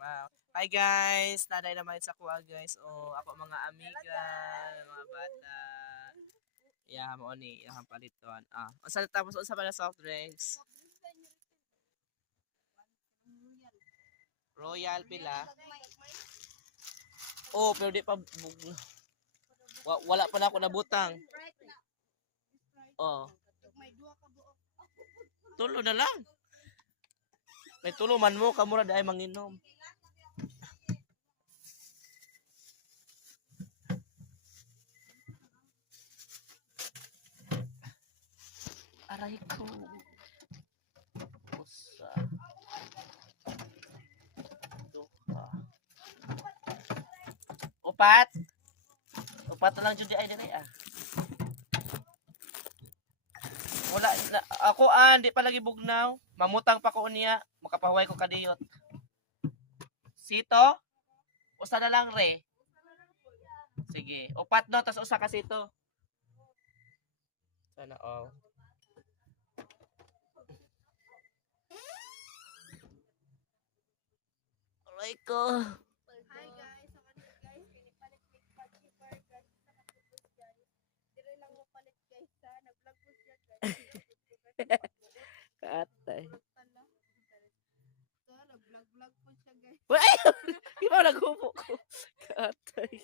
Wow. Hi guys, naday naman sa kuha guys. O ako mga amiga, mga bata. Yeah, mo ni ang paliton. Unsa tapos unsa ba na soft drinks? Royal pila. Oh, pero di pa wala pa na ako nabutang. Oh. Tulo na lang. May tulo man mo kamura ay manginom. Aray ko. Usa. Duha. Upat. Upat na lang jud ay dire ah. Wala na, ako di pa lagi bugnaw. Mamutang pa ko niya, makapahuway ko kadiyot. Sito? Usa na lang re. Sige, upat no tas usa ka sito. Sana all. Aray ko. Hi guys, ako din guys, pinipalit ni Paggy Burger sa kapupos guys. Dire lang mo palit guys sa nag-vlog po siya guys. Katay. So, nag-vlog po siya guys. Ay! Di ba naghubo ko? Katay.